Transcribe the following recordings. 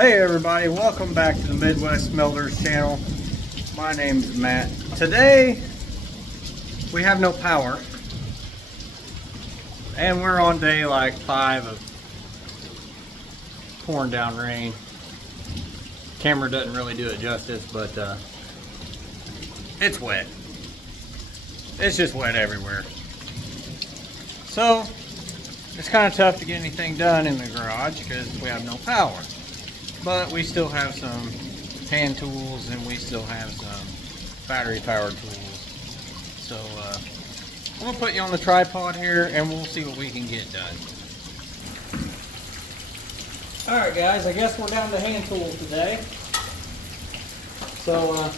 Hey everybody, welcome back to the Midwest Smelters channel. My name's Matt. Today we have no power and we're on day like 5 of pouring down rain. Camera doesn't really do it justice, but it's wet. It's just wet everywhere. So it's kind of tough to get anything done in the garage because we have no power. But we still have some hand tools and we still have some battery powered tools. So I'm going to put you on the tripod here and we'll see what we can get done. Alright guys, I guess we're down to hand tools today. So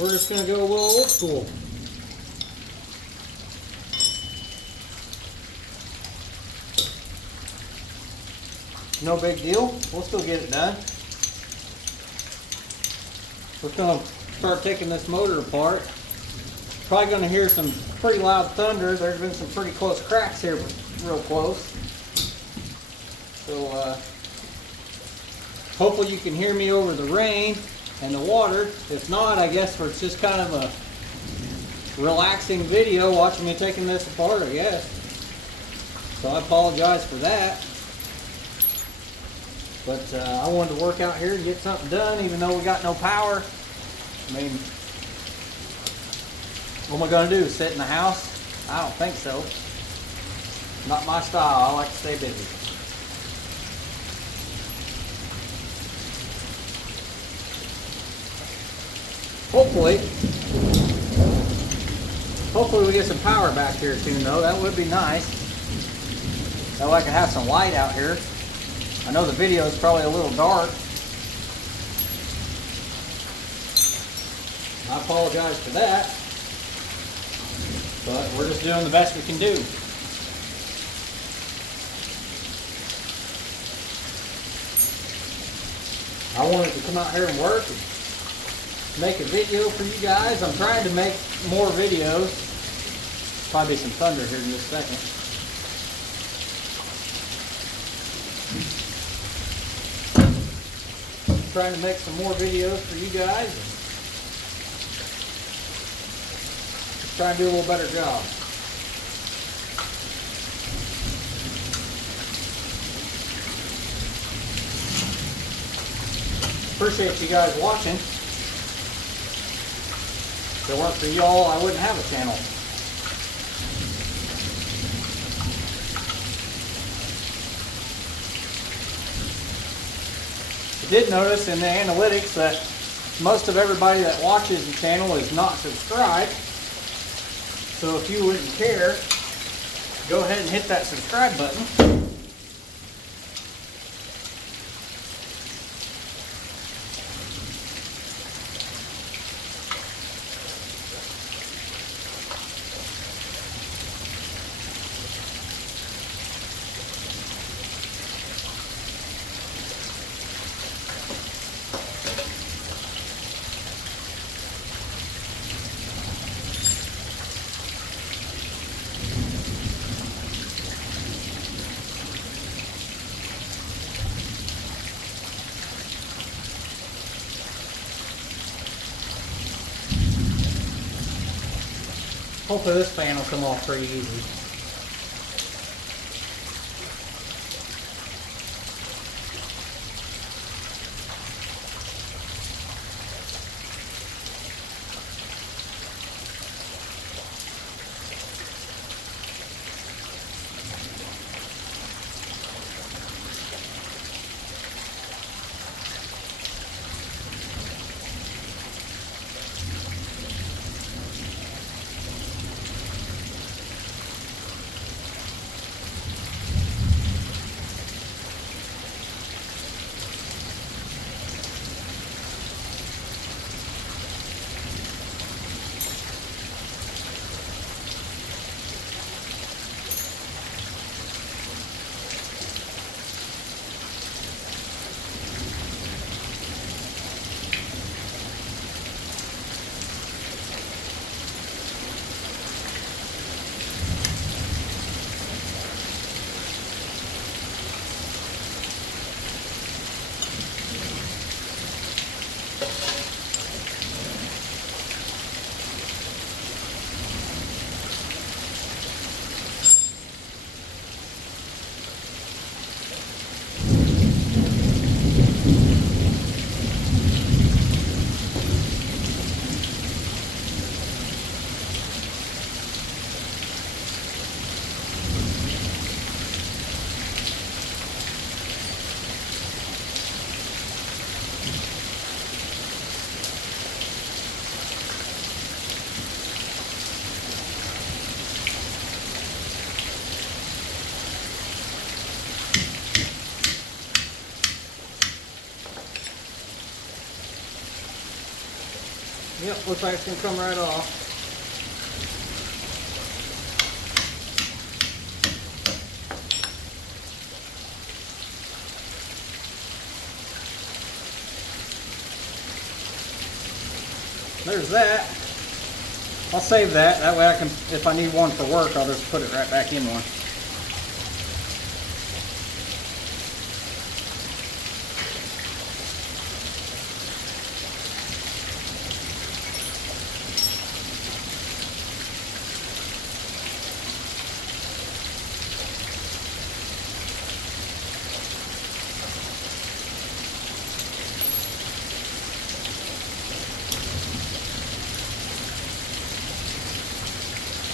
we're just going to go a little old school. No big deal, we'll still get it done. We're going to start taking this motor apart. Probably going to hear some pretty loud thunder. There's been some pretty close cracks here, real close. So hopefully you can hear me over the rain and the water. If not, I guess it's just kind of a relaxing video watching me taking this apart, I guess. So I apologize for that. But I wanted to work out here and get something done, even though we got no power. I mean, what am I going to do, sit in the house? I don't think so. Not my style. I like to stay busy. Hopefully we get some power back here soon, though. That would be nice. That way I could have some light out here. I know the video is probably a little dark. I apologize for that. But we're just doing the best we can do. I wanted to come out here and work and make a video for you guys. I'm trying to make more videos. Probably some thunder here in just a second. Trying to make some more videos for you guys. Just trying to do a little better job. Appreciate you guys watching. If it weren't for y'all, I wouldn't have a channel. I did notice in the analytics that most of everybody that watches the channel is not subscribed. So if you wouldn't care, go ahead and hit that subscribe button. Hopefully this fan will come off pretty easy. Yep, looks like it's gonna come right off. There's that. I'll save that. That way I can, if I need one for work, I'll just put it right back in one.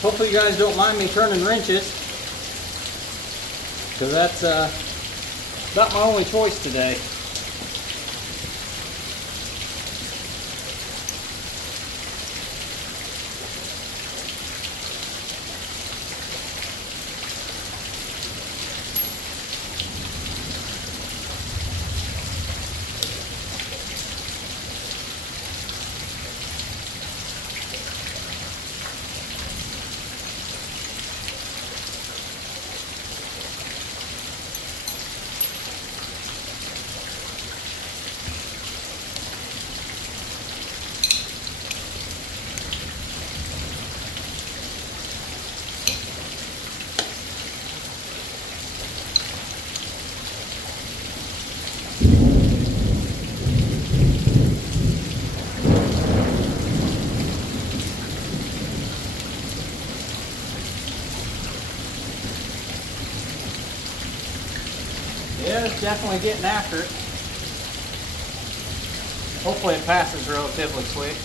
Hopefully you guys don't mind me turning wrenches, because that's about my only choice today. Yeah, it's definitely getting after it. Hopefully it passes relatively quick.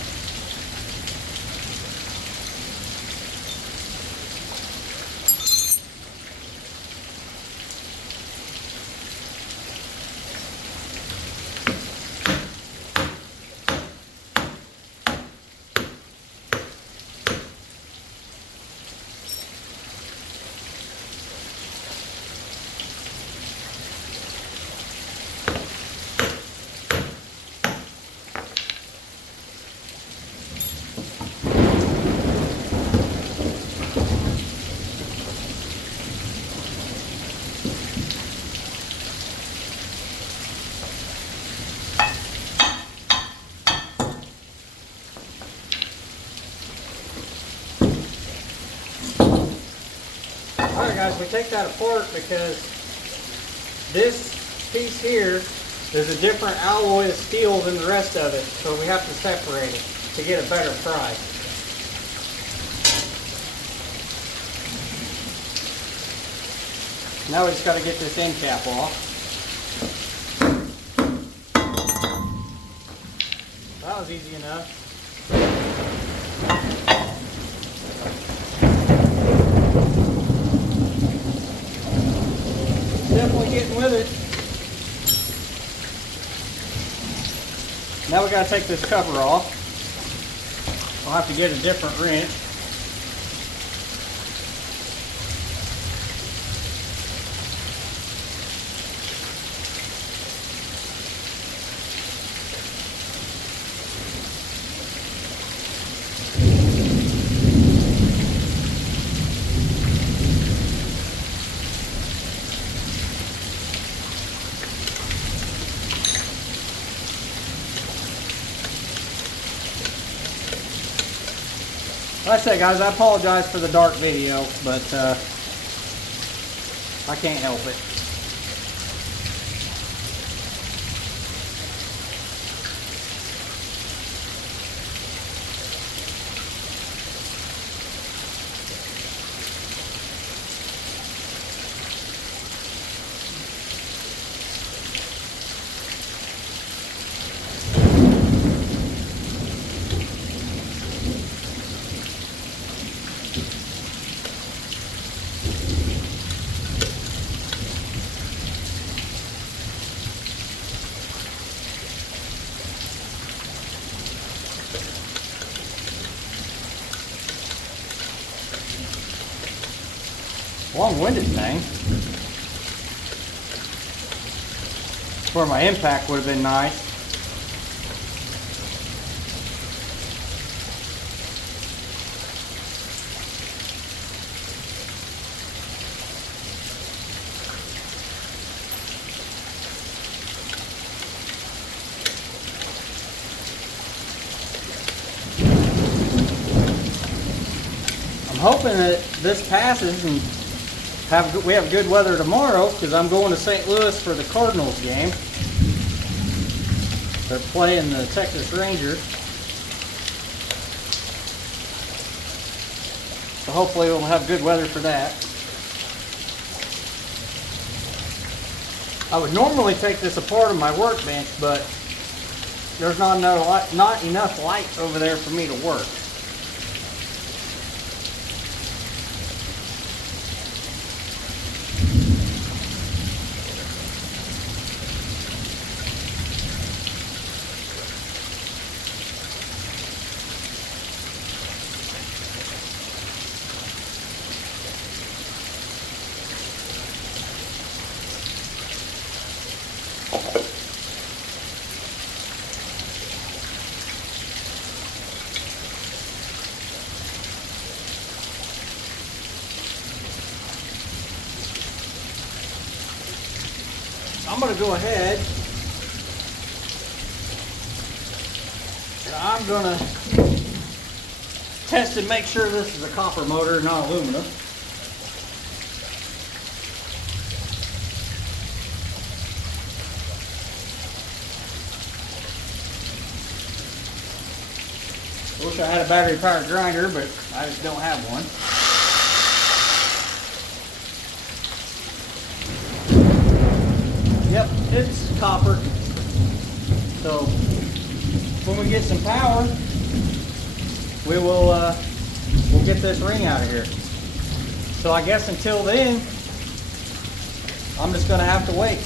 Alright guys, we take that apart because this piece here is a different alloy of steel than the rest of it, so we have to separate it to get a better price. Now we just got to get this end cap off. That was easy enough. Definitely getting with it. Now we got to take this cover off. I'll have to get a different wrench. Like I said, guys, I apologize for the dark video, but I can't help it. Long-winded thing. Where my impact would have been nice. hoping that this passes and we have good weather tomorrow, because I'm going to St. Louis for the Cardinals game. They're playing the Texas Rangers. So hopefully we'll have good weather for that. I would normally take this apart on my workbench, but there's not enough light over there for me to work. I'm going to go ahead and I'm going to test and make sure this is a copper motor, not aluminum. I wish I had a battery powered grinder, but I just don't have one. Yep, it's copper. So when we get some power, we'll get this ring out of here. So I guess until then, I'm just going to have to wait.